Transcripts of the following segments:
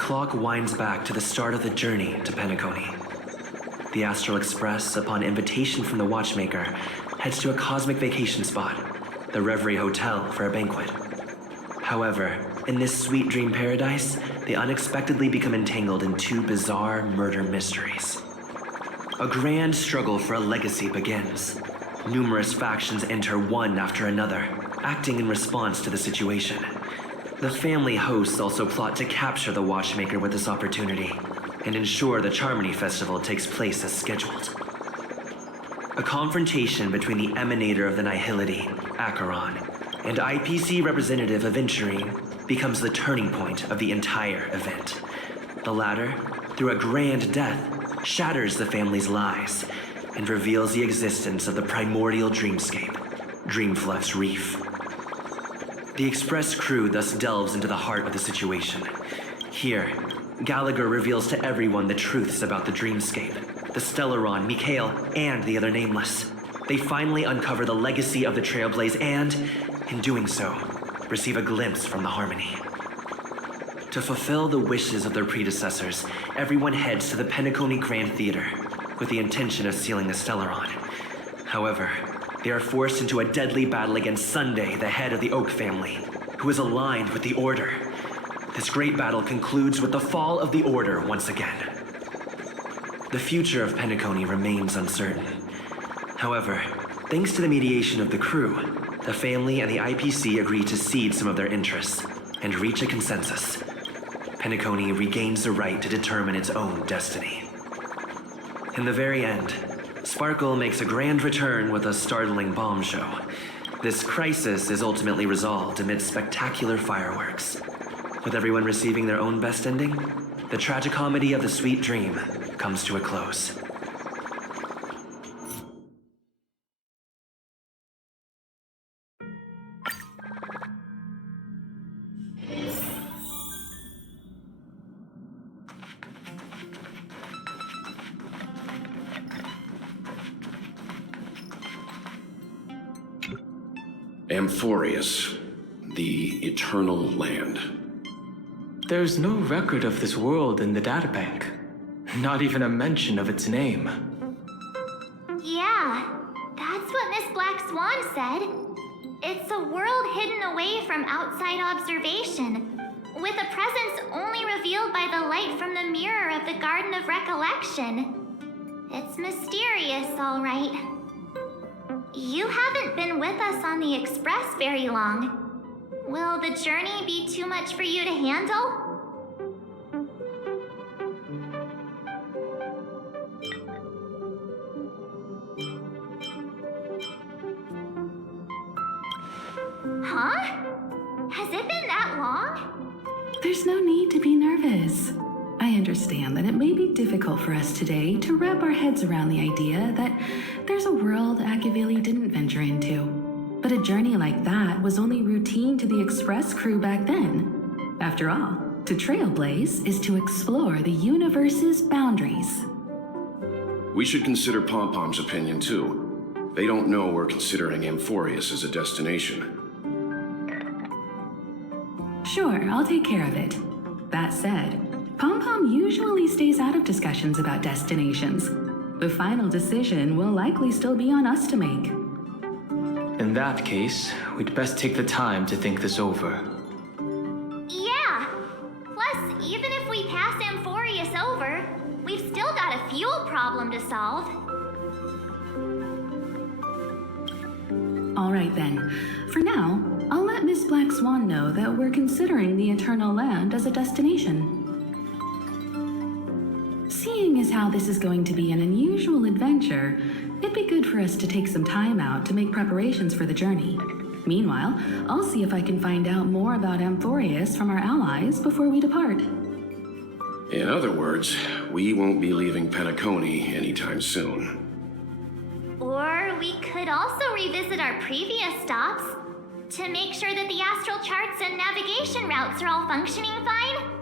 clock winds back to the start of the journey to Penacony. The Astral Express, upon invitation from the watchmaker, heads to a cosmic vacation spot, the Reverie Hotel, for a banquet. However, in this sweet dream paradise, they unexpectedly become entangled in two bizarre murder mysteries. A grand struggle for a legacy begins. Numerous factions enter one after another, acting in response to the situation. The family hosts also plot to capture the watchmaker with this opportunity and ensure the Charmony Festival takes place as scheduled. A confrontation between the emanator of the Nihility, Acheron, and IPC representative Aventurine becomes the turning point of the entire event. The latter, through a grand death, shatters the family's lies and reveals the existence of the primordial dreamscape, Dreamflux Reef. The Express crew thus delves into the heart of the situation. Here, Gallagher reveals to everyone the truths about the dreamscape, the Stellaron, Mikhail, and the other nameless. They finally uncover the legacy of the Trailblazer and, in doing so, receive a glimpse from the Harmony. To fulfill the wishes of their predecessors, everyone heads to the Penacony Grand Theater with the intention of sealing the Stellaron. However, they are forced into a deadly battle against Sunday, the head of the Oak family, who is aligned with the Order. This great battle concludes with the fall of the Order once again. The future of Penacony remains uncertain. However, thanks to the mediation of the crew, the family and the IPC agree to cede some of their interests and reach a consensus. Penacony regains the right to determine its own destiny. In the very end, Sparkle makes a grand return with a startling bomb show. This crisis is ultimately resolved amid spectacular fireworks. With everyone receiving their own best ending, the tragicomedy of the sweet dream comes to a close. Amphorius, the Eternal Land. There's no record of this world in the databank. Not even a mention of its name. Yeah, that's what Miss Black Swan said. It's a world hidden away from outside observation, with a presence only revealed by the light from the mirror of the Garden of Recollection. It's mysterious, all right. You haven't been with us on the Express very long. Will the journey be too much for you to handle? Huh? Has it been that long? There's no need to be nervous. I understand that it may be difficult for us today to wrap our heads around the idea that there's a world Akavili didn't venture into. But a journey like that was only routine to the Express crew back then. After all, to Trailblaze is to explore the universe's boundaries. We should consider Pom-Pom's opinion too. They don't know we're considering Amphorius as a destination. Sure, I'll take care of it. That said, Pom-Pom usually stays out of discussions about destinations. The final decision will likely still be on us to make. In that case, we'd best take the time to think this over. Yeah! Plus, even if we pass Amphorius over, we've still got a fuel problem to solve. All right then. For now, I'll let Miss Black Swan know that we're considering the Eternal Land as a destination. Seeing as how this is going to be an unusual adventure, it'd be good for us to take some time out to make preparations for the journey. Meanwhile, I'll see if I can find out more about Amphorius from our allies before we depart. In other words, we won't be leaving Penacony anytime soon. Or we could also revisit our previous stops to make sure that the astral charts and navigation routes are all functioning fine.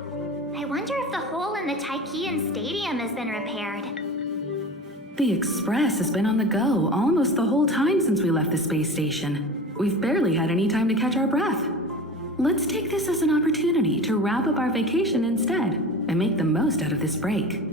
I wonder if the hole in the Tychean Stadium has been repaired. The Express has been on the go almost the whole time since we left the space station. We've barely had any time to catch our breath. Let's take this as an opportunity to wrap up our vacation instead. and make the most out of this break.